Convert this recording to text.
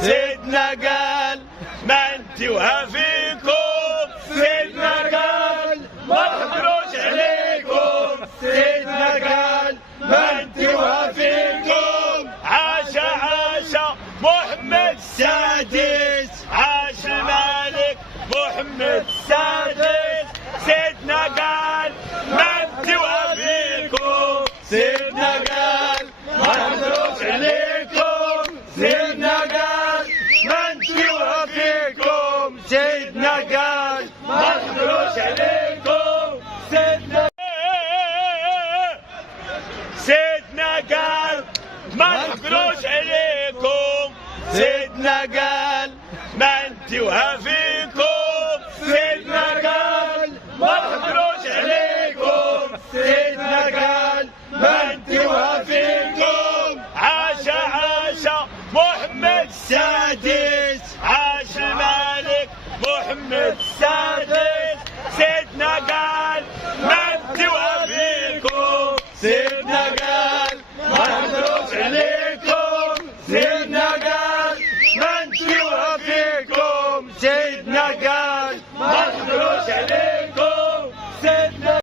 سيدنا قال ما انت وهفيكم، سيدنا قال ما نقدروش عليكم، سيدنا قال ما انت وهفيكم. عاشا عاشا محمد السادس، عاش الملك محمد السادس. سيدنا قال ما انت وهفيكم، سيدنا قال ما نقدروش عليكم، سيدنا قال ما انت وهفيكم، سيدنا قال ما نقدروش عليكم. سيدنا قال ما نقدروش عليكم، سيدنا قال ما انت وهفيكم، سيدنا قال ما نقدروش عليكم، سيدنا قال ما انت وهفيكم. عاشا عاشا محمد السادس، عاش الملك محمد السادس. سيدنا قال ما انت وهفيكم،